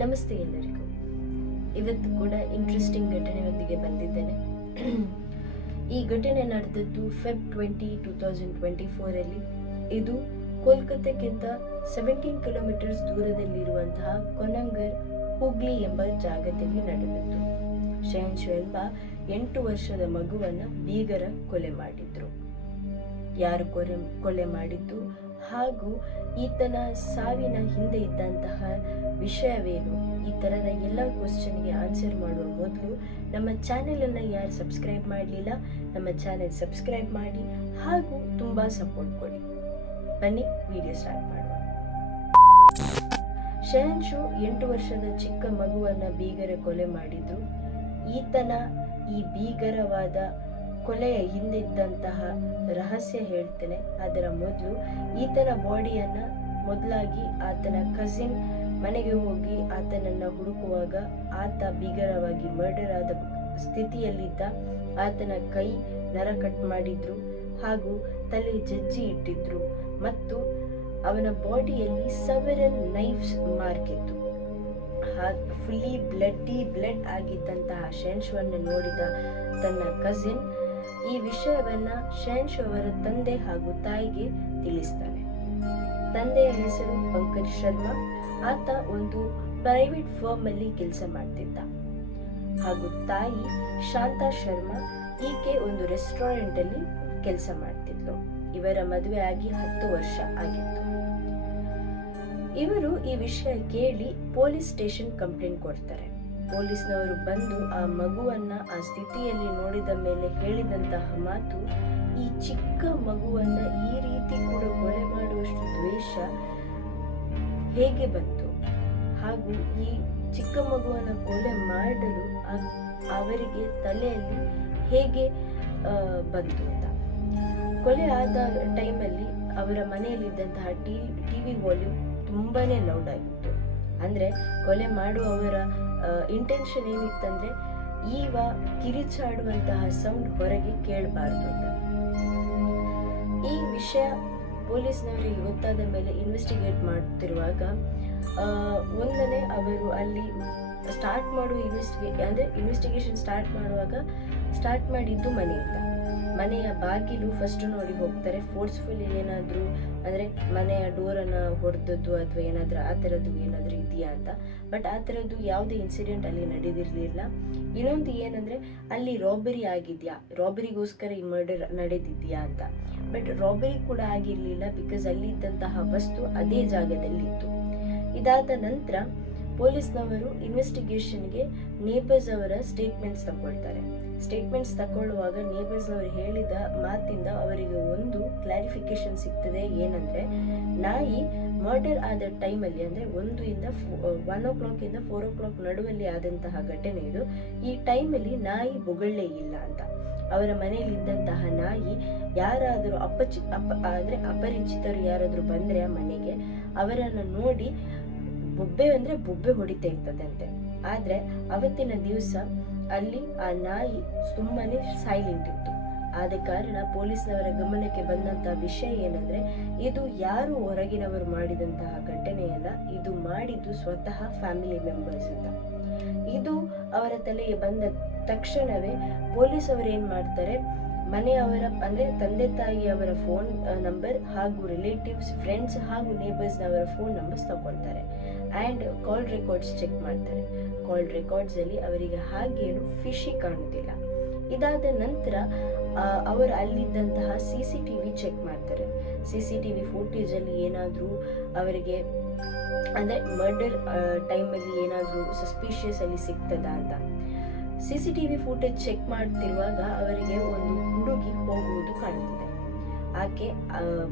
ನಮಸ್ತೆ ಎಲ್ಲರಿಗೂ. ಇವತ್ತು ಕೂಡ ಇಂಟ್ರೆಸ್ಟಿಂಗ್ ಘಟನೆಯೊಂದಿಗೆ ಬಂದಿದ್ದೇನೆ. ಈ ಘಟನೆ ನಡೆದದ್ದು ಫೆಬ್ 2024 ಇದು ಕೋಲ್ಕತ್ತಾಕ್ಕಿಂತ 17 ಕಿಲೋಮೀಟರ್ಸ್ ದೂರದಲ್ಲಿರುವಂತಹ ಕೊನಂಗರ್ ಹುಗ್ಲಿ ಎಂಬ ಜಾಗದಲ್ಲಿ ನಡೆದಿತ್ತು. ಶಹನ್ಶು ಎಂಬ 8 ವರ್ಷದ ಮಗುವನ್ನ ಬೀಗರ ಕೊಲೆ ಮಾಡಿದ್ರು. ಯಾರು ಕೊಲೆ ಮಾಡಿದ್ದು ಹಾಗೂ ಈತನ ಸಾವಿನ ಹಿಂದೆ ಇದ್ದಂತಹ ವಿಷಯವೇನು, ಈ ತರದ ಎಲ್ಲ ಕ್ವಶನ್ಗೆ ಆನ್ಸರ್ ಮಾಡುವ ಮೊದಲು ನಮ್ಮ ಚಾನೆಲ್ ಅನ್ನ ಯಾರು ಸಬ್ಸ್ಕ್ರೈಬ್ ಮಾಡಲಿಲ್ಲ, ನಮ್ಮ ಚಾನೆಲ್ ಸಬ್ಸ್ಕ್ರೈಬ್ ಮಾಡಿ ಹಾಗೂ ತುಂಬಾ ಸಪೋರ್ಟ್ ಕೊಡಿ. ಬನ್ನಿ ವಿಡಿಯೋ ಸ್ಟಾರ್ಟ್ ಮಾಡುವ. ಶಹನ್ಶು 8 ವರ್ಷದ ಚಿಕ್ಕ ಮಗುವನ್ನ ಬೀಗರ ಕೊಲೆ ಮಾಡಿದ್ರು. ಈತನ ಈ ಭೀಕರವಾದ ಕೊಲೆಯ ಹಿಂದಿದ್ದಂತಹ ರಹಸ್ಯ ಹೇಳ್ತೇನೆ. ಅದರ ಮೊದಲು ಈತನ ಬಾಡಿಯನ್ನ ಮೊದಲಾಗಿ ಆತನ ಕಸಿನ್ ಮನೆಗೆ ಹೋಗಿ ಆತನನ್ನ ಹುಡುಕುವಾಗ ಆತ ಭೀಕರವಾಗಿ ಮರ್ಡರ್ ಆದ ಸ್ಥಿತಿಯಲ್ಲಿದ್ದ. ಆತನ ಕೈ ನರ ಕಟ್ ಮಾಡಿದ್ರು ಹಾಗೂ ತಲೆ ಜಜ್ಜಿ ಇಟ್ಟಿದ್ರು ಮತ್ತು ಅವನ ಬಾಡಿಯಲ್ಲಿ ಸೆವೆರಲ್ ನೈಫ್ಸ್ ಮಾರ್ಕ್ ಇತ್ತು. ಫುಲ್ಲಿ ಬ್ಲಡ್ ಆಗಿದ್ದಂತಹ ಶಹನ್ಶುವನ್ನು ನೋಡಿದ ತನ್ನ ಕಸಿನ್ ಈ ವಿಷಯವನ್ನ ಶಹನ್ಶು ಅವರ ತಂದೆ ಹಾಗೂ ತಾಯಿಗೆ ತಿಳಿಸ್ತಾನೆ. ತಂದೆಯ ಹೆಸರು ಪಂಕಜ್ ಶರ್ಮಾ. ಆತ ಒಂದು ಪ್ರೈವೇಟ್ ಫರ್ಮ್ ಅಲ್ಲಿ ಕೆಲಸ ಮಾಡ್ತಿದ್ದ ಹಾಗೂ ತಾಯಿ ಶಾಂತಾ ಶರ್ಮಾ. ಈಕೆ ಒಂದು ರೆಸ್ಟೋರೆಂಟ್ ಅಲ್ಲಿ ಕೆಲಸ ಮಾಡ್ತಿದ್ಲು. ಇವರ ಮದುವೆ ಆಗಿ 10 ವರ್ಷ ಆಗಿತ್ತು. ಇವರು ಈ ವಿಷಯ ಕೇಳಿ ಪೊಲೀಸ್ ಸ್ಟೇಷನ್ ಕಂಪ್ಲೇಂಟ್ ಕೊಡ್ತಾರೆ. ಪೊಲೀಸ್ನವರು ಬಂದು ಆ ಮಗುವನ್ನ ಆ ಸ್ಥಿತಿಯಲ್ಲಿ ನೋಡಿದ ಮೇಲೆ ಹೇಳಿದಂತಹ ಮಾತು, ಈ ಚಿಕ್ಕ ಮಗುವನ್ನ ಈ ರೀತಿ ಕೂಡ ಕೊಲೆ ಮಾಡುವಷ್ಟು ದ್ವೇಷ ಹೇಗೆ ಬಂತು ಹಾಗೂ ಈ ಚಿಕ್ಕ ಮಗುವನ್ನ ಕೊಲೆ ಮಾಡಲು ಅವರಿಗೆ ತಲೆಯಲ್ಲಿ ಹೇಗೆ ಬಂತು ಅಂತ. ಕೊಲೆ ಆದ ಟೈಮಲ್ಲಿ ಅವರ ಮನೆಯಲ್ಲಿದ್ದಂತಹ ಟಿವಿ ವಾಲ್ಯೂಮ್ ತುಂಬಾನೇ ಲೌಡ್ ಆಗಿತ್ತು. ಅಂದ್ರೆ ಕೊಲೆ ಮಾಡುವವರ ಇಂಟೆನ್ಷನ್ ಏನಿತ್ತಂದ್ರೆ ಈವ ಕಿರಿಚಾಡುವಂತಹ ಸೌಂಡ್ ಹೊರಗೆ ಕೇಳಬಾರ್ದು ಅಂತ. ಈ ವಿಷಯ ಪೊಲೀಸ್ನವರಿಗೆ ಗೊತ್ತಾದ ಮೇಲೆ ಇನ್ವೆಸ್ಟಿಗೇಟ್ ಮಾಡ್ತಿರುವಾಗ ಒಂದನೇ ಅವರು ಅಲ್ಲಿ ಸ್ಟಾರ್ಟ್ ಮಾಡುವ ಇನ್ವೆಸ್ಟಿಗೇಷನ್ ಸ್ಟಾರ್ಟ್ ಮಾಡಿದ್ದು ಮನೆಯಿಂದ. ಮನೆಯ ಬಾಗಿಲು ಫಸ್ಟ್ ನೋಡಿ ಹೋಗ್ತಾರೆ. ಫೋರ್ಸ್ಫುಲ್ ಏನಾದ್ರು ಅಂದ್ರೆ ಮನೆಯ ಡೋರನ್ನ ಹೊಡೆದದ್ದು ಅಥವಾ ಏನಾದ್ರೂ ಆ ಥರದ್ದು ಏನಾದ್ರೂ ಇದೆಯಾ ಅಂತ. ಬಟ್ ಆ ಥರದ್ದು ಯಾವುದೇ ಇನ್ಸಿಡೆಂಟ್ ಅಲ್ಲಿ ನಡೆದಿರ್ಲಿಲ್ಲ. ಇನ್ನೊಂದು ಏನಂದ್ರೆ ಅಲ್ಲಿ ರಾಬರಿ ಆಗಿದ್ಯಾ, ರಾಬರಿಗೋಸ್ಕರ ಈ ಮರ್ಡರ್ ನಡೆದಿದ್ಯಾ ಅಂತ. ಬಟ್ ರಾಬರಿ ಕೂಡ ಆಗಿರ್ಲಿಲ್ಲ, ಬಿಕಾಸ್ ಅಲ್ಲಿ ಇದ್ದಂತಹ ವಸ್ತು ಅದೇ ಜಾಗದಲ್ಲಿ ಇತ್ತು. ಇದಾದ ನಂತರ ಪೊಲೀಸ್ನವರು ಇನ್ವೆಸ್ಟಿಗೇಷನ್ಗೆ ನೇಬರ್ಸ್ ಅವರ ಸ್ಟೇಟ್ಮೆಂಟ್ಸ್ ತಗೊಳ್ತಾರೆ. ಸ್ಟೇಟ್ಮೆಂಟ್ಸ್ ತಗೊಳ್ಳುವಾಗ ನೇಬರ್ಸ್ನವರು ಹೇಳಿದ ಮಾತಿಂದ ಅವರಿಗೆ ಒಂದು ಕ್ಲಾರಿಫಿಕೇಶನ್ ಸಿಗ್ತದೆ. ಏನಂದ್ರೆ ನಾಯಿ ಮರ್ಡರ್ ಆದ ಟೈಮಲ್ಲಿ ಅಂದ್ರೆ 1 o'clock ಇಂದ 4 o'clock ನಡುವಲ್ಲಿ ಆದಂತಹ ಘಟನೆ ಇದು. ಈ ಟೈಮಲ್ಲಿ ನಾಯಿ ಬೊಗಳ್ಳೆ ಇಲ್ಲ ಅಂತ. ಅವರ ಮನೆಯಲ್ಲಿದ್ದಂತಹ ನಾಯಿ ಯಾರಾದರೂ ಅಪರಿಚಿತರು ಯಾರಾದ್ರೂ ಬಂದ್ರೆ ಆ ಮನೆಗೆ ಅವರನ್ನ ನೋಡಿ ಬೊಬ್ಬೆ ಹೊಡಿತಾ ಇರ್ತದಂತೆ. ಆದ್ರೆ ಅವತ್ತಿನ ದಿವಸ ಅಲ್ಲಿ ಆ ನಾಯಿ ಸುಮ್ಮನೆ ಸೈಲೆಂಟ್ ಇತ್ತು. ಆದ ಕಾರಣ ಪೊಲೀಸ್ನವರ ಗಮನಕ್ಕೆ ಬಂದಂತಹ ವಿಷಯ ಏನಂದ್ರೆ ಇದು ಯಾರು ಹೊರಗಿನವರು ಮಾಡಿದಂತಹ ಘಟನೆಯಲ್ಲ, ಇದು ಮಾಡಿದ್ದು ಸ್ವತಃ ಫ್ಯಾಮಿಲಿ ಮೆಂಬರ್ಸ್ ಅಂತ. ಇದು ಅವರ ತಲೆಗೆ ಬಂದ ತಕ್ಷಣವೇ ಪೊಲೀಸ್ ಅವರು ಏನ್ ಮಾಡ್ತಾರೆ, ಮನೆಯವರ ಅಂದ್ರೆ ತಂದೆ ತಾಯಿಯವರ ಫೋನ್ ನಂಬರ್ ಹಾಗೂ ರಿಲೇಟಿವ್ಸ್, ಫ್ರೆಂಡ್ಸ್ ಹಾಗೂ ನೇಬರ್ಸ್ನವರ ಫೋನ್ ನಂಬರ್ಸ್ ತಗೊಳ್ತಾರೆ ಆ್ಯಂಡ್ ಕಾಲ್ ರೆಕಾರ್ಡ್ಸ್ ಚೆಕ್ ಮಾಡ್ತಾರೆ. ಕಾಲ್ ರೆಕಾರ್ಡ್ಸ್ ಅಲ್ಲಿ ಅವರಿಗೆ ಹಾಗೇನು ಫಿಶಿ ಕಾಣುತ್ತಿಲ್ಲ. ಇದಾದ ನಂತರ ಅವರು ಅಲ್ಲಿದ್ದಂತಹ CCTV ಚೆಕ್ ಮಾಡ್ತಾರೆ. CCTV ಫುಟೇಜ್ ಅಲ್ಲಿ ಏನಾದ್ರೂ ಅವರಿಗೆ ಅಂದ್ರೆ ಮರ್ಡರ್ ಟೈಮಲ್ಲಿ ಏನಾದ್ರೂ ಸಸ್ಪಿಷಿಯಸ್ ಅಲ್ಲಿ ಸಿಗ್ತದ ಅಂತ. CCTV ಫುಟೇಜ್ ಚೆಕ್ ಮಾಡ್ತಿರುವಾಗ ಅವರಿಗೆ ಒಂದು ಹುಡುಗಿ ಹೋಗುವುದು ಕಾಣುತ್ತಿದೆ. ಆಕೆ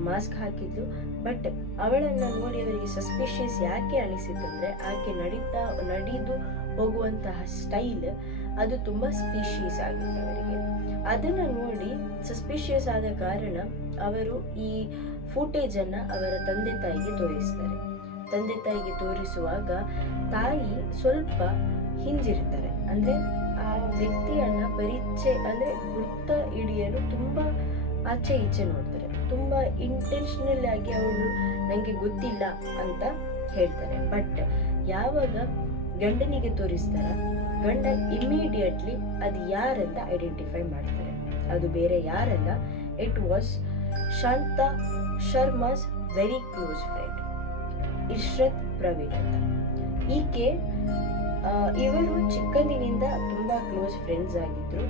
ಮಾಸ್ಕ್ ಹಾಕಿದ್ಲು. ಬಟ್ ಅವಳನ್ನ ನೋಡಿ ಅವರಿಗೆ ಸಸ್ಪಿಷಿಯಸ್ ಯಾಕೆ ಅನಿಸಿತಂದ್ರೆ ಆಕೆ ನಡೆದು ಹೋಗುವಂತಹ ಸ್ಟೈಲ್ ಅದು ತುಂಬಾ ಸ್ಪೀಷಿಯಸ್ ಆಗಿತ್ತು ಅವರಿಗೆ. ಅದನ್ನ ನೋಡಿ ಸಸ್ಪಿಷಿಯಸ್ ಆದ ಕಾರಣ ಅವರು ಈ ಫುಟೇಜ್ ಅನ್ನ ಅವರ ತಂದೆ ತಾಯಿಗೆ ತೋರಿಸ್ತಾರೆ. ತಂದೆ ತಾಯಿಗೆ ತೋರಿಸುವಾಗ ತಾಯಿ ಸ್ವಲ್ಪ ಹಿಂಜಿರ್ತಾರೆ. ಅಂದ್ರೆ ಆ ವ್ಯಕ್ತಿಯನ್ನ ಗುರ್ತ ಹಿಡಿಯಲು ತುಂಬಾ ಆಚೆ ಈಚೆ ನೋಡ್ತಾರೆ. ತುಂಬಾ ಇಂಟೆನ್ಷನಲ್ ಆಗಿ ಅವಳು ನಂಗೆ ಗೊತ್ತಿಲ್ಲ ಅಂತ ಹೇಳ್ತಾರೆ. ಬಟ್ ಯಾವಾಗ ಗಂಡನಿಗೆ ತೋರಿಸ್ತಾರ. ಗಂಡ ಇಮಿಡಿಯೇಟ್ಲಿ ಅದು ಯಾರಂತ ಐಡೆಂಟಿಫೈ ಮಾಡ್ತಾರೆ. ಅದು ಬೇರೆ ಯಾರಲ್ಲ, it was Shanta Sharma's very close friend Ishrat Praveen ಅಂತ. ಈಕೆ ಇವರು ಚಿಕ್ಕಂದಿನಿಂದ ತುಂಬಾ ಕ್ಲೋಸ್ ಫ್ರೆಂಡ್ಸ್ ಆಗಿದ್ರು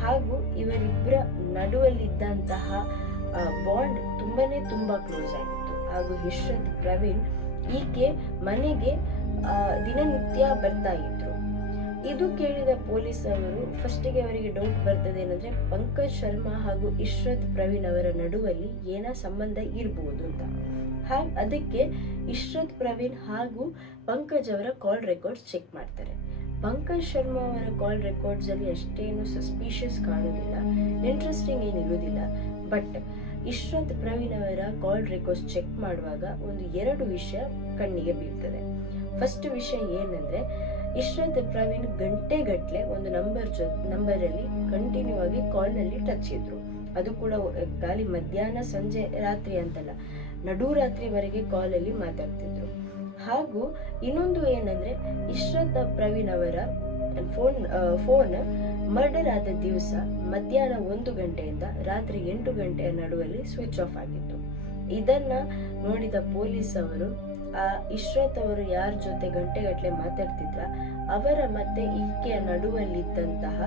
ಹಾಗೂ ಇವರಿಬ್ಬರ ನಡುವಲ್ಲಿದ್ದಂತಹ ಬಾಂಡ್ ತುಂಬಾ ಕ್ಲೋಸ್ ಆಗಿತ್ತು. ಹಾಗೂ ಇಶ್ರತ್ ಪ್ರವೀಣ್ ಈಕೆ ಮನೆಗೆ ದಿನನಿತ್ಯ ಬರ್ತಾ ಇದ್ರು. ಇದು ಕೇಳಿದ ಪೊಲೀಸ್ ಅವರು ಫಸ್ಟಿಗೆ ಅವರಿಗೆ ಡೌಟ್ ಬರ್ತದೆ ಏನಂದ್ರೆ ಪಂಕಜ್ ಶರ್ಮಾ ಹಾಗೂ ಇಶ್ರತ್ ಪ್ರವೀಣ್ ಅವರ ನಡುವಲ್ಲಿ ಏನ ಸಂಬಂಧ ಇರ್ಬೋದು ಅಂತ. ಅದಕ್ಕೆ ಇಶ್ರತ್ ಪ್ರವೀಣ್ ಹಾಗೂ ಪಂಕಜ್ ಅವರ ಕಾಲ್ ರೆಕಾರ್ಡ್ಸ್ ಚೆಕ್ ಮಾಡ್ತಾರೆ. ಪಂಕಜ್ ಶರ್ಮಾ ಅವರ ಕಾಲ್ ರೆಕಾರ್ಡ್ಸ್ ಅಲ್ಲಿ ಅಷ್ಟೇನು ಸಸ್ಪಿಷಿಯಸ್ ಕಾಣೋದಿಲ್ಲ, ಇಂಟ್ರೆಸ್ಟಿಂಗ್ ಏನಿರುವುದಿಲ್ಲ. ಬಟ್ ಇಶ್ರತ್ ಪ್ರವೀಣ್ ಅವರ ಕಾಲ್ ರೆಕಾರ್ಡ್ಸ್ ಚೆಕ್ ಮಾಡುವಾಗ ಒಂದು 2 ವಿಷಯ ಕಣ್ಣಿಗೆ ಬೀಳ್ತದೆ. ಫಸ್ಟ್ ವಿಷಯ ಏನಂದ್ರೆ ಇಶ್ರತ್ ಪ್ರವೀಣ್ ಗಂಟೆಗಟ್ಲೆ ಒಂದು ನಂಬರ್ ಅಲ್ಲಿ ಕಂಟಿನ್ಯೂ ಆಗಿ ಕಾಲ್ ನಲ್ಲಿ ಟಚ್ ಇದ್ರು. ಅದು ಕೂಡ ಖಾಲಿ ಮಧ್ಯಾಹ್ನ ಸಂಜೆ ರಾತ್ರಿ ಅಂತಲ್ಲ, ನಡುರಾತ್ರಿವರೆಗೆ ಕಾಲ್ ಅಲ್ಲಿ ಮಾತಾಡ್ತಿದ್ರು. ಹಾಗೂ ಇನ್ನೊಂದು ಏನಂದ್ರೆ ಇಶ್ರತ್ ಪ್ರವೀಣ್ ಅವರ ಫೋನ್ ಮರ್ಡರ್ ಆದ ದಿವಸ ಮಧ್ಯಾಹ್ನ 1 ಗಂಟೆಯಿಂದ ರಾತ್ರಿ 8 ಗಂಟೆಯ ನಡುವಲ್ಲಿ ಸ್ವಿಚ್ ಆಫ್ ಆಗಿತ್ತು. ಇದನ್ನ ನೋಡಿದ ಪೊಲೀಸ್ ಅವರು ಆ ಇಶ್ರತ್ ಅವರು ಯಾರ ಜೊತೆ ಗಂಟೆಗಟ್ಲೆ ಮಾತಾಡ್ತಿದ್ರ ಅವರ ಮತ್ತೆ ಈಕೆಯ ನಡುವಲ್ಲಿದ್ದಂತಹ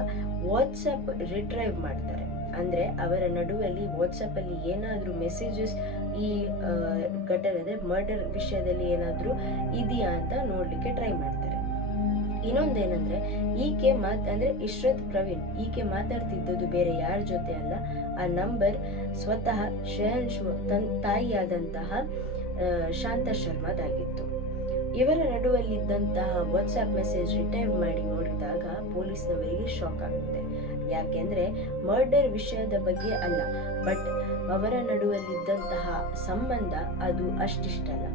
ವಾಟ್ಸ್ಆಪ್ ರಿಟ್ರೈವ್ ಮಾಡ್ತಾರೆ. ಅಂದ್ರೆ ಅವರ ನಡುವಲ್ಲಿ ವಾಟ್ಸ್ಆಪ್ ಅಲ್ಲಿ ಏನಾದ್ರೂ ಮೆಸೇಜಸ್ ಈ ಘಟನೆ ಅಂದ್ರೆ ಮರ್ಡರ್ ವಿಷಯದಲ್ಲಿ ಏನಾದ್ರೂ ಇದೆಯಾ ಅಂತ ನೋಡ್ಲಿಕ್ಕೆ ಟ್ರೈ ಮಾಡ್ತಾರೆ. ಇನ್ನೊಂದೇನಂದ್ರೆ ಈಕೆ ಅಂದ್ರೆ ಇಶ್ರತ್ ಪ್ರವೀಣ್ ಈಕೆ ಮಾತಾಡ್ತಿದ್ದದ್ದು ಬೇರೆ ಯಾರ ಜೊತೆ ಅಲ್ಲ, ಆ ನಂಬರ್ ಸ್ವತಃ ಶಹನ್ಶು ತಾಯಿಯಾದಂತಹ ಶಾಂತಾ ಶರ್ಮಾದಾಗಿತ್ತು. ಇವರ ನಡುವಲ್ಲಿದ್ದಂತಹ ವಾಟ್ಸ್ಆಪ್ ಮೆಸೇಜ್ ರಿಟೈವ್ ಮಾಡಿ ನೋಡಿದಾಗ ಪೊಲೀಸ್ನವರಿಗೆ ಶಾಕ್ ಆಗುತ್ತೆ. ಯಾಕೆಂದ್ರೆ ಮರ್ಡರ್ ವಿಷಯದ ಬಗ್ಗೆ ಅಲ್ಲ, ಬಟ್ ಅವರ ನಡುವಲ್ಲಿದ್ದಂತಹ ಸಂಬಂಧ ಅದು ಅಷ್ಟಿಷ್ಟಲ್ಲ.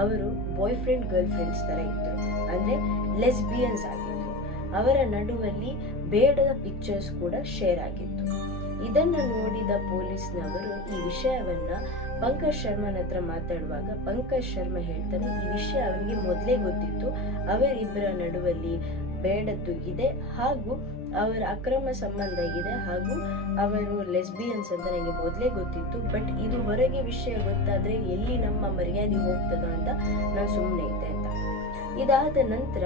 ಅವರು ಬಾಯ್ ಫ್ರೆಂಡ್ ಗರ್ಲ್ ಫ್ರೆಂಡ್ಸ್ ತರ ಇದ್ರು, ಅಂದ್ರೆ ಲೆಸ್ಬಿಯನ್ಸ್ ಆಗಿದ್ರು. ಅವರ ನಡುವಲ್ಲಿ ಬೇಡದ ಪಿಕ್ಚರ್ಸ್ ಕೂಡ ಶೇರ್ ಆಗಿತ್ತು. ಇದನ್ನ ನೋಡಿದ ಪೊಲೀಸ್ನವರು ಈ ವಿಷಯವನ್ನ ಪಂಕಜ್ ಶರ್ಮನ ಹತ್ರ ಮಾತಾಡುವಾಗ ಪಂಕಜ್ ಶರ್ಮಾ ಹೇಳ್ತಾನೆ, ಈ ವಿಷಯ ಅವರಿಗೆ ಮೊದಲೇ ಗೊತ್ತಿತ್ತು, ಅವರಿಬ್ಬರ ನಡುವಲ್ಲಿ ಬೇಡದ್ದು ಇದೆ ಹಾಗೂ ಅವರ ಅಕ್ರಮ ಸಂಬಂಧ ಇದೆ ಹಾಗೂ ಅವರು ಲೆಸ್ಬಿಯನ್ಸ್ ಅಂತ ನನಗೆ ಮೊದಲೇ ಗೊತ್ತಿತ್ತು. ಬಟ್ ಇದು ಹೊರಗೆ ವಿಷಯ ಗೊತ್ತಾದ್ರೆ ಎಲ್ಲಿ ನಮ್ಮ ಮರ್ಯಾದೆ ಹೋಗ್ತದ ಅಂತ ನಾನು ಸುಮ್ಮನೆ ಇದ್ದೆ ಅಂತ. ಇದಾದ ನಂತರ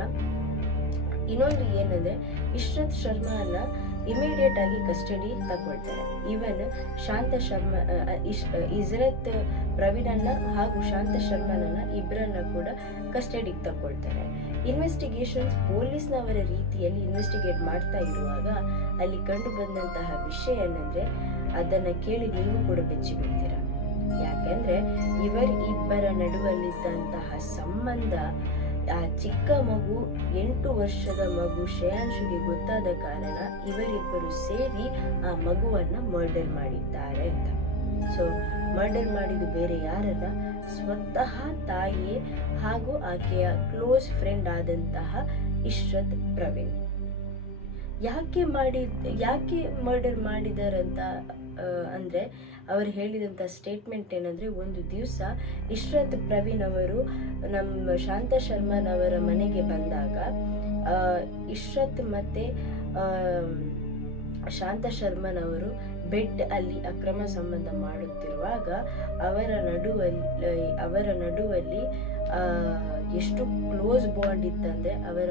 ಇನ್ನೊಂದು ಏನಂದ್ರೆ ಇಶ್ರತ್ ಶರ್ಮಾನ ಇಮಿಡಿಯೇಟ್ ಆಗಿ ಕಸ್ಟಡಿ ತಗೊಳ್ತಾರೆ. ಇವನ್ ಶಾಂತಾ ಶರ್ಮಾ ಇಶ್ರತ್ ಪ್ರವೀಣನ್ನ ಹಾಗೂ ಶಾಂತಾ ಶರ್ಮಾನನ್ನ ಇಬ್ಬರನ್ನ ಕೂಡ ಕಸ್ಟಡಿಗೆ ತಗೊಳ್ತಾರೆ. ಇನ್ವೆಸ್ಟಿಗೇಷನ್ಸ್ ಪೊಲೀಸ್ನವರ ರೀತಿಯಲ್ಲಿ ಇನ್ವೆಸ್ಟಿಗೇಟ್ ಮಾಡ್ತಾ ಇರುವಾಗ ಅಲ್ಲಿ ಕಂಡು ಬಂದಂತಹ ವಿಷಯ ಏನಂದ್ರೆ ಅದನ್ನ ಕೇಳಿ ನೀವು ಕೂಡ ಬೆಚ್ಚಿ ಬೀಳ್ತೀರ. ಯಾಕೆಂದ್ರೆ ಇವರಿಬ್ಬರ ನಡುವಲ್ಲಿದ್ದಂತಹ ಸಂಬಂಧ ಆ ಚಿಕ್ಕ ಮಗು 8 ವರ್ಷದ ಮಗು ಶ್ರೇಯಾಂಶುಗೆ ಗೊತ್ತಾದ ಕಾರಣ ಇವರಿಬ್ಬರು ಸೇರಿ ಆ ಮಗುವನ್ನ ಮರ್ಡರ್ ಮಾಡಿದ್ದಾರೆ ಅಂತ. ಸೊ ಮರ್ಡರ್ ಮಾಡಿದ್ದು ಬೇರೆ ಯಾರಲ್ಲ, ಸ್ವತಃ ತಾಯಿಯೇ ಹಾಗೂ ಆಕೆಯ ಕ್ಲೋಸ್ ಫ್ರೆಂಡ್ ಆದಂತಹ ಇಶ್ರತ್ ಪ್ರವೀಣ್. ಯಾಕೆ ಮರ್ಡರ್ ಮಾಡಿದಾರಂತ ಅಂದ್ರೆ ಅವರು ಹೇಳಿದಂತ ಸ್ಟೇಟ್ಮೆಂಟ್ ಏನಂದ್ರೆ, ಒಂದು ದಿವಸ ಇಶ್ರತ್ ಪ್ರವೀಣ್ ಅವರು ನಮ್ಮ ಶಾಂತಾ ಶರ್ಮನವರ ಮನೆಗೆ ಬಂದಾಗ ಇಶ್ರತ್ ಮತ್ತೆ ಶಾಂತಾ ಶರ್ಮನವರು ಬೆಡ್ ಅಲ್ಲಿ ಅಕ್ರಮ ಸಂಬಂಧ ಮಾಡುತ್ತಿರುವಾಗ ಅವರ ನಡುವಲ್ಲಿ ಎಷ್ಟು ಕ್ಲೋಸ್ ಬಾಂಡ್ ಇತ್ತಂದ್ರೆ ಅವರ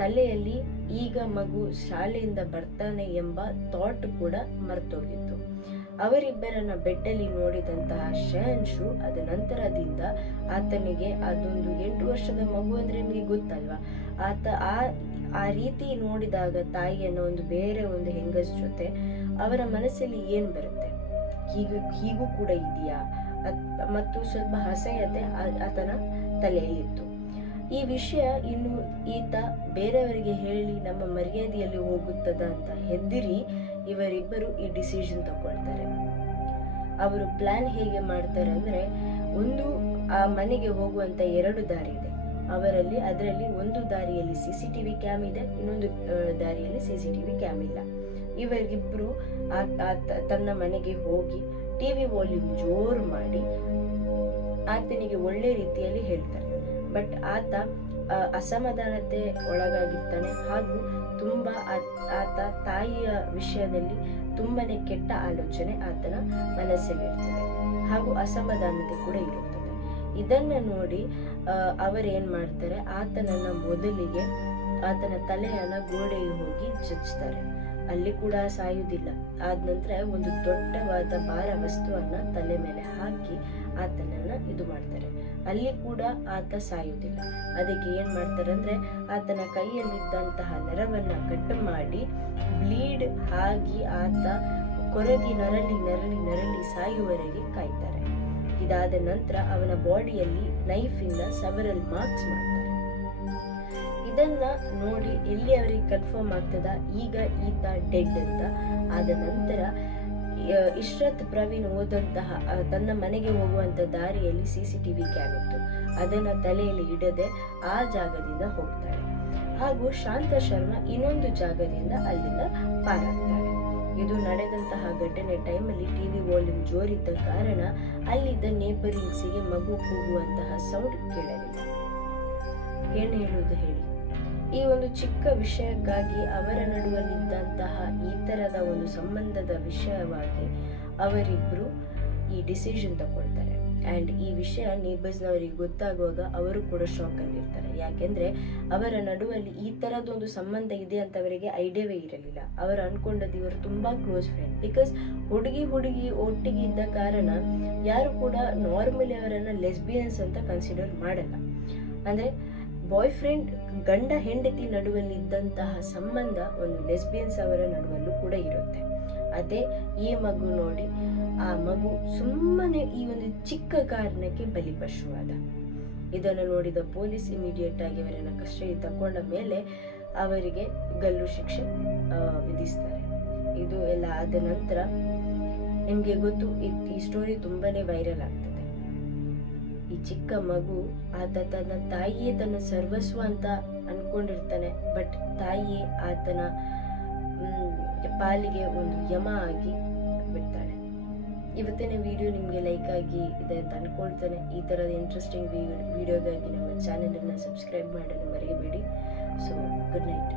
ತಲೆಯಲ್ಲಿ ಈಗ ಮಗು ಶಾಲೆಯಿಂದ ಬರ್ತಾನೆ ಎಂಬ ಥಾಟ್ ಕೂಡ ಮರ್ತೋಗಿತ್ತು. ಅವರಿಬ್ಬರನ್ನ ಬೆಡ್ಡಲ್ಲಿ ನೋಡಿದಂತಹ ಶಹನ್ಶು ಅದ ನಂತರದಿಂದ ಆತನಿಗೆ ಅದೊಂದು 8 ವರ್ಷದ ಮಗು ಅಂದ್ರೆ ನಿಮಗೆ ಗೊತ್ತಲ್ವಾ, ಆತ ಆ ರೀತಿ ನೋಡಿದಾಗ ತಾಯಿಯನ್ನ ಒಂದು ಬೇರೆ ಒಂದು ಹೆಂಗಸ್ ಜೊತೆ ಅವರ ಮನಸ್ಸಲ್ಲಿ ಏನ್ ಬರುತ್ತೆ, ಹೀಗೂ ಕೂಡ ಇದೆಯಾ ಮತ್ತು ಸ್ವಲ್ಪ ಅಸಹ್ಯತೆ ಆತನ ತಲೆಯಲ್ಲಿತ್ತು. ಈ ವಿಷಯ ಇನ್ನು ಈತ ಬೇರೆಯವರಿಗೆ ಹೇಳಿ ನಮ್ಮ ಮರ್ಯಾದೆಯಲ್ಲಿ ಹೋಗುತ್ತದ ಅಂತ ಹೆದರಿ ಇವರಿಬ್ಬರು ಈ ಡಿಸಿಷನ್ ತಗೊಳ್ತಾರೆ. ಅವರು ಪ್ಲಾನ್ ಹೇಗೆ ಮಾಡ್ತಾರೆ ಅಂದ್ರೆ, ಒಂದು ಆ ಮನೆಗೆ ಹೋಗುವಂತ 2 ದಾರಿ ಇದೆ ಅದರಲ್ಲಿ ಒಂದು ದಾರಿಯಲ್ಲಿ CCTV ಕ್ಯಾಮ್ ಇದೆ, ಇನ್ನೊಂದು ದಾರಿಯಲ್ಲಿ CCTV ಕ್ಯಾಮ್ ಇಲ್ಲ. ಇವರಿಬ್ರು ತನ್ನ ಮನೆಗೆ ಹೋಗಿ ಟಿವಿ ವಾಲ್ಯೂಮ್ ಜೋರು ಮಾಡಿ ಆತನಿಗೆ ಒಳ್ಳೆ ರೀತಿಯಲ್ಲಿ ಹೇಳ್ತಾರೆ, ಬಟ್ ಆತ ಅಸಮಾಧಾನತೆ ಒಳಗಾಗಿರ್ತಾನೆ ಹಾಗೂ ತುಂಬಾ ಆತ ತಾಯಿಯ ವಿಷಯದಲ್ಲಿ ತುಂಬಾನೇ ಕೆಟ್ಟ ಆಲೋಚನೆ ಆತನ ಮನಸ್ಸಲ್ಲಿರ್ತದೆ ಹಾಗೂ ಅಸಮಾಧಾನತೆ ಕೂಡ ಇರುತ್ತದೆ. ಇದನ್ನ ನೋಡಿ ಅವರೇನ್ ಮಾಡ್ತಾರೆ, ಆತನನ್ನ ಮೊದಲಿಗೆ ಆತನ ತಲೆಯನ್ನ ಗೋಡೆಗೆ ಹೋಗಿ ಚುಚ್ತಾರೆ. ಅಲ್ಲಿ ಕೂಡ ಸಾಯುವುದಿಲ್ಲ. ಆದ ನಂತರ ಒಂದು ದೊಡ್ಡವಾದ ಭಾರ ವಸ್ತುವನ್ನ ತಲೆ ಮೇಲೆ ಹಾಕಿ ಆತನನ್ನ ಇದು ಮಾಡ್ತಾರೆ. ಅಲ್ಲಿ ಕೂಡ ಆತ ಸಾಯುವುದಿಲ್ಲ. ಅದಕ್ಕೆ ಏನ್ ಮಾಡ್ತಾರೆ ಅಂದ್ರೆ ಆತನ ಕೈಯಲ್ಲಿದ್ದಂತಹ ನರವನ್ನ ಕಟ್ ಮಾಡಿ ಬ್ಲೀಡ್ ಆಗಿ ಆತ ಕೊರಗಿ ನರಳಿ ಸಾಯುವವರೆಗೆ ಕಾಯ್ತಾರೆ. ಇದಾದ ನಂತರ ಅವನ ಬಾಡಿಯಲ್ಲಿ ನೈಫಿಂದ ಸೆವೆರಲ್ ಮಾರ್ಕ್ಸ್ ಮಾಡ್ತಾರೆ. ಇದನ್ನ ನೋಡಿ ಎಲ್ಲಿ ಅವರಿಗೆ ಕನ್ಫರ್ಮ್ ಆಗ್ತದ ಈಗ ಈತ ಡೆಡ್ ಅಂತ. ಆದ ನಂತರ ಇಶ್ರತ್ ಪ್ರವೀಣ್ ಹೋದಂತಹ ತನ್ನ ಮನೆಗೆ ಹೋಗುವಂತ ದಾರಿಯಲ್ಲಿ CCTV ಕ್ಯಾಮ್ ಇತ್ತು. ಅದನ್ನ ತಲೆಯಲ್ಲಿ ಇಡದೆ ಆ ಜಾಗದಿಂದ ಹೋಗ್ತಾಳೆ ಹಾಗೂ ಶಾಂತ ಶರ್ಮಾ ಇನ್ನೊಂದು ಜಾಗದಿಂದ ಅಲ್ಲಿಂದ ಪಾರಾಗ್ತಾಳೆ. ಇದು ನಡೆದಂತಹ ಘಟನೆ ಟೈಮಲ್ಲಿ ಟಿವಿ ವಾಲ್ಯೂಮ್ ಜೋರಿದ್ದ ಕಾರಣ ಅಲ್ಲಿದ್ದ ನೇಬರಿಂಗ್ಸಿಗೆ ಮಗು ಕೂಗುವಂತಹ ಸೌಂಡ್ ಕೇಳಲಿಲ್ಲ. ಏನ್ ಹೇಳುವುದು ಹೇಳಿ? ಈ ಒಂದು ಚಿಕ್ಕ ವಿಷಯಕ್ಕಾಗಿ ಅವರ ನಡುವಲ್ಲಿದ್ದಂತಹ ಈ ತರದ ಒಂದು ಸಂಬಂಧದ ವಿಷಯವಾಗಿ ಅವರಿಬ್ರು ಈ ಡಿಸಿಷನ್ ತಗೊಳ್ತಾರೆ. ಅಂಡ್ ಈ ವಿಷಯ ನೇಬರ್ಸ್ನವರಿಗೆ ಗೊತ್ತಾಗುವಾಗ ಅವರು ಕೂಡ ಶಾಕ್ ಆಗಿರ್ತಾರೆ. ಯಾಕೆಂದ್ರೆ ಅವರ ನಡುವಲ್ಲಿ ಈ ತರದೊಂದು ಸಂಬಂಧ ಇದೆ ಅಂತ ಅವರಿಗೆ ಐಡಿಯಾವೇ ಇರಲಿಲ್ಲ. ಅವರು ಅನ್ಕೊಂಡದ್ದು ಇವರು ತುಂಬಾ ಕ್ಲೋಸ್ ಫ್ರೆಂಡ್. ಬಿಕಾಸ್ ಹುಡುಗಿ ಒಟ್ಟಿಗೆ ಇದ್ದ ಕಾರಣ ಯಾರು ಕೂಡ ನಾರ್ಮಲಿ ಅವರನ್ನ ಲೆಸ್ಬಿಯನ್ಸ್ ಅಂತ ಕನ್ಸಿಡರ್ ಮಾಡಲ್ಲ. ಅಂದ್ರೆ ಬಾಯ್ ಫ್ರೆಂಡ್ ಗಂಡ ಹೆಂಡತಿ ನಡುವಲ್ಲಿ ಇದ್ದಂತಹ ಸಂಬಂಧ ಒಂದು ಲೆಸ್ಬಿಯನ್ಸ್ ಅವರ ನಡುವಲ್ಲೂ ಕೂಡ ಇರುತ್ತೆ. ಅದೇ ಈ ಮಗು ನೋಡಿ, ಆ ಮಗು ಸುಮ್ಮನೆ ಈ ಒಂದು ಚಿಕ್ಕ ಕಾರಣಕ್ಕೆ ಬಲಿಪಶುವಾದ. ಇದನ್ನು ನೋಡಿದ ಪೊಲೀಸ್ ಇಮಿಡಿಯೇಟ್ ಆಗಿ ಅವರನ್ನ ಕಸ್ಟಡಿ ತಗೊಂಡ ಮೇಲೆ ಅವರಿಗೆ ಗಲ್ಲು ಶಿಕ್ಷೆ ವಿಧಿಸ್ತಾರೆ. ಇದು ಎಲ್ಲ ಆದ ನಂತರ ನಿಮ್ಗೆ ಗೊತ್ತು, ಈ ಸ್ಟೋರಿ ತುಂಬಾನೇ ವೈರಲ್ ಆಗ್ತದೆ. ಈ ಚಿಕ್ಕ ಮಗು ಆತ ತನ್ನ ತಾಯಿಯೇ ತನ್ನ ಸರ್ವಸ್ವ ಅಂತ ಅನ್ಕೊಂಡಿರ್ತಾನೆ. ಬಟ್ ತಾಯಿಯೇ ಆತನ ಪಾಲಿಗೆ ಒಂದು ಯಮ ಆಗಿ ಬಿಡ್ತಾಳೆ. ಇವತ್ತಿನ ವಿಡಿಯೋ ನಿಮ್ಗೆ ಲೈಕ್ ಆಗಿ ಇದೆ ಅಂತ ಅನ್ಕೊಳ್ತೇನೆ. ಈ ತರದ ಇಂಟ್ರೆಸ್ಟಿಂಗ್ ವಿಡಿಯೋಗಾಗಿ ನಮ್ಮ ಚಾನೆಲ್ ಅನ್ನ ಸಬ್ಸ್ಕ್ರೈಬ್ ಮಾಡಲು ಮರೆಯಬೇಡಿ. So good night.